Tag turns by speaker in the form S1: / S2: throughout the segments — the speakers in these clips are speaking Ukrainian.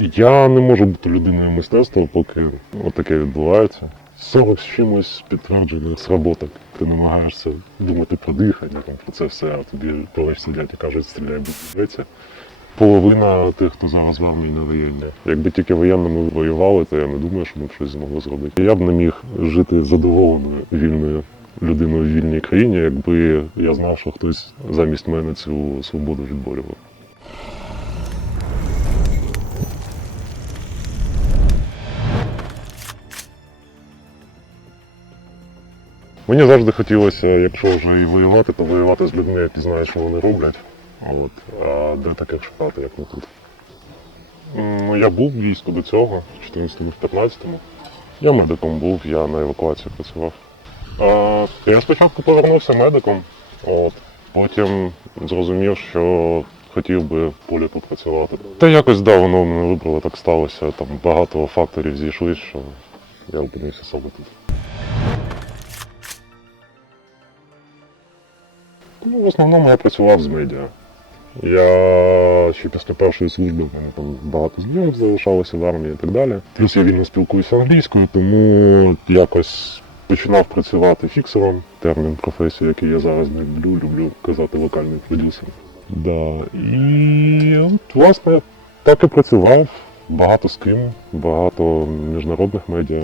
S1: Я не можу бути людиною мистецтва, поки таке відбувається. 40 з чимось підтверджених сработок. Ти намагаєшся думати про дихання, там, про це все, а тобі поруч сидять і кажуть, стріляй, б'ється. Половина тих, хто зараз в армії не воєнні. Якби тільки воєнними воювали, то я не думаю, що ми щось змогли зробити. Я б не міг жити задоволеною вільною людиною в вільній країні, якби я знав, що хтось замість мене цю свободу відборював. Мені завжди хотілося, якщо вже і воювати, то воювати з людьми, які знають, що вони роблять. От. А де таких шукати, як не тут? Ну, я був в війську до цього, в 14-15-му. Я медиком був, я на евакуації працював. А, я спочатку повернувся медиком, от. потім зрозумів, що хотів би в полі попрацювати. Та якось да, воно мене вибрало, так сталося. Там багато факторів зійшлися, що я опинився саме тут. Ну, в основному я працював з медіа. Я ще після першої служби в мене там багато знайомств залишалося в армії і так далі. Плюс я вільно спілкуюся англійською, тому якось починав працювати фіксером, термін професії, який я зараз не люблю, люблю казати вокальний продюсер. Да. І от, власне, так і працював. Багато з ким, багато міжнародних медіа.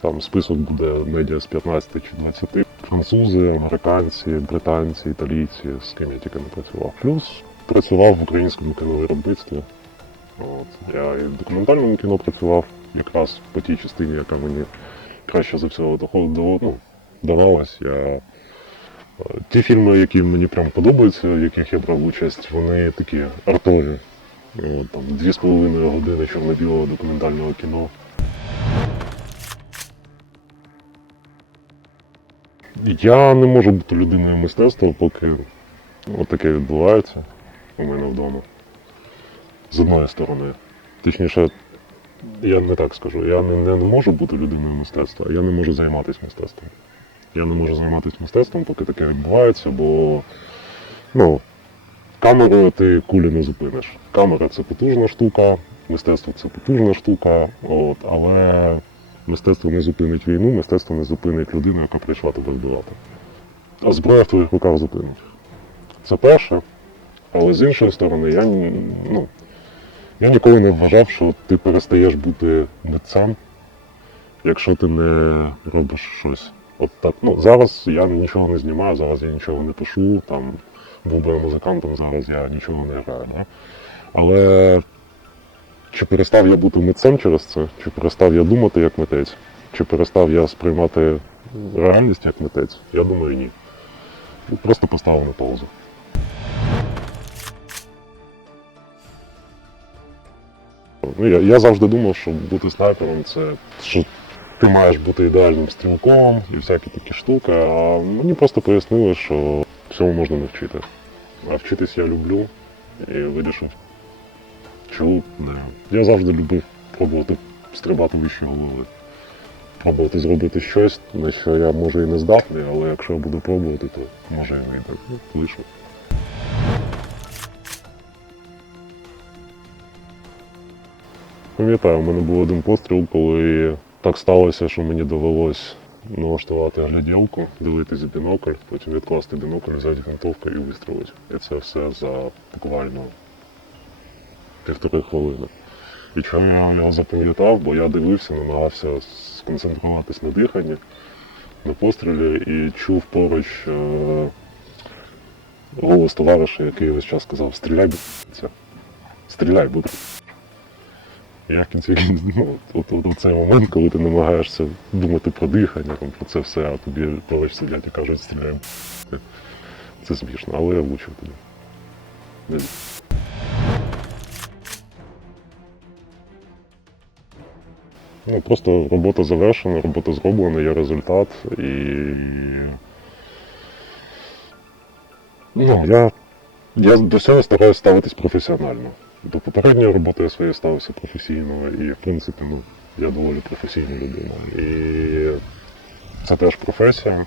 S1: Там список буде медіа з 15 чи 20. Французи, американці, британці, італійці, з ким я тільки не працював. Плюс працював в українському кіновиробництві. От. Я і в документальному кіно працював якраз по тій частині, яка мені краще за всього доходило, ну, давалась. Я... е, Ті фільми, які мені прям подобаються, в яких я брав участь, вони такі артові. От, Там дві з половиною години чорно-білого документального кіно. Я не можу бути людиною мистецтва, поки таке відбувається у мене вдома. З одної сторони. Точніше, я не так скажу, я не, не можу бути людиною мистецтва, я не можу займатися мистецтвом. Я не можу займатися мистецтвом, поки таке відбувається, бо ну, камерою ти кулі не зупиниш. Камера це потужна штука, мистецтво це потужна штука, от, але мистецтво не зупинить війну, мистецтво не зупинить людину, яка прийшла тебе вбивати. А зброя в твоїх руках зупинить. Це перше. Але з іншої сторони, я, ну, я ніколи не вважав, що ти перестаєш бути митцем, якщо ти не робиш щось. От так. Ну, зараз я нічого не знімаю, зараз я нічого не пишу, там був би музикантом, зараз я нічого не граю. Але чи перестав я бути митцем через це, чи перестав я думати як митець, чи перестав я сприймати реальність як митець, я думаю, ні. Просто поставив на паузу. Ну, я, я завжди думав, що бути снайпером це що ти маєш бути ідеальним стрілком і всякі такі штуки. А мені просто пояснили, що всьому можна навчити. А вчитись я люблю і вирішив. Чому не? Я завжди любив пробувати стрибати вище голови. Пробувати зробити щось, на що я може і не здатний, але якщо я буду пробувати, то може і вийде. Вийшло. Пам'ятаю, у мене був один постріл, коли так сталося, що мені довелось налаштувати гляділку, дивитись в бінокль, потім відкласти бінокль, взяти винтовку і вистрілити. І це все за буквально півтори хвилини. І чому я його запам'ятав, бо я дивився, намагався сконцентруватись на диханні, на пострілі і чув поруч е- голос товариша, який весь час сказав Стріляй, б***ся. Стріляй, буде. Я кінці ну, от, от, цей момент, коли ти намагаєшся думати про дихання, там, про це все, а тобі поруч сидять і кажуть, стріляй. б***ся». Це смішно, але я влучив туди. Ну, просто робота завершена, робота зроблена, є результат і. Ну, я, я до цього стараюся ставитись професіонально. До попередньої роботи я своєї ставився професійно і, в принципі, ну, я доволі професійна людина. І це теж професія,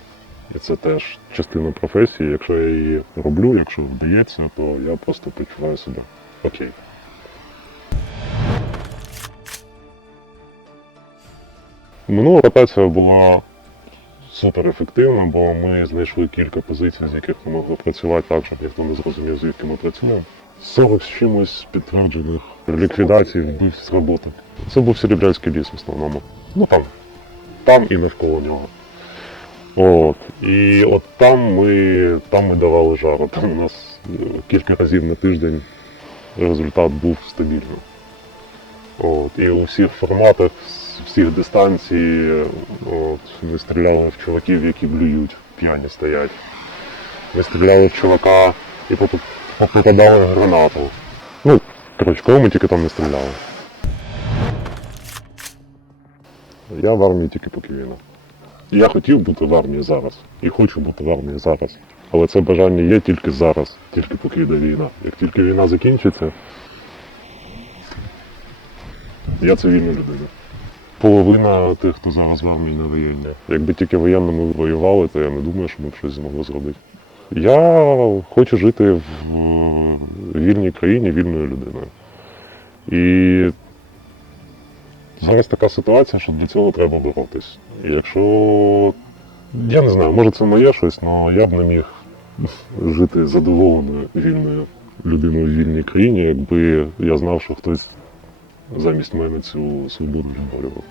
S1: і це теж частина професії. Якщо я її роблю, якщо вдається, то я просто почуваю себе окей. Минула ротація була супер ефективна, бо ми знайшли кілька позицій, з яких ми могли працювати так, щоб ніхто не зрозумів, звідки ми працюємо. 40 з чимось підтверджених ліквідацій, вбивств з роботи. Це був Серебрянський ліс в основному. Ну там, там і навколо нього. От. І от там ми, там ми давали жару. Там у нас е, кілька разів на тиждень результат був стабільний. От. І у всіх форматах, з всіх дистанцій, от, ми стріляли в чуваків, які блюють, п'яні стоять. Ми стріляли в чувака і поп- попадали в гранату. Ну, коротше, кого ми тільки там не стріляли. Я в армії тільки поки війна. Я хотів бути в армії зараз. І хочу бути в армії зараз. Але це бажання є тільки зараз, тільки поки йде війна. Як тільки війна закінчиться, я цивільна людина. Половина тих, хто зараз в армії, не воєнні. Якби тільки воєнними воювали, то я не думаю, що ми б щось змогли зробити. Я хочу жити в е, вільній країні вільною людиною. І зараз така ситуація, що для цього треба боротись. Якщо я не знаю, може це моє щось, але я б не міг жити задоволеною вільною людиною в вільній країні, якби я знав, що хтось замість мене цю свободу відбалював.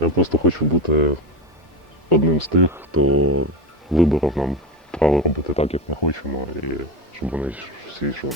S1: Я просто хочу бути одним з тих, хто виборов нам право робити так, як ми хочемо, і щоб вони всі йшли.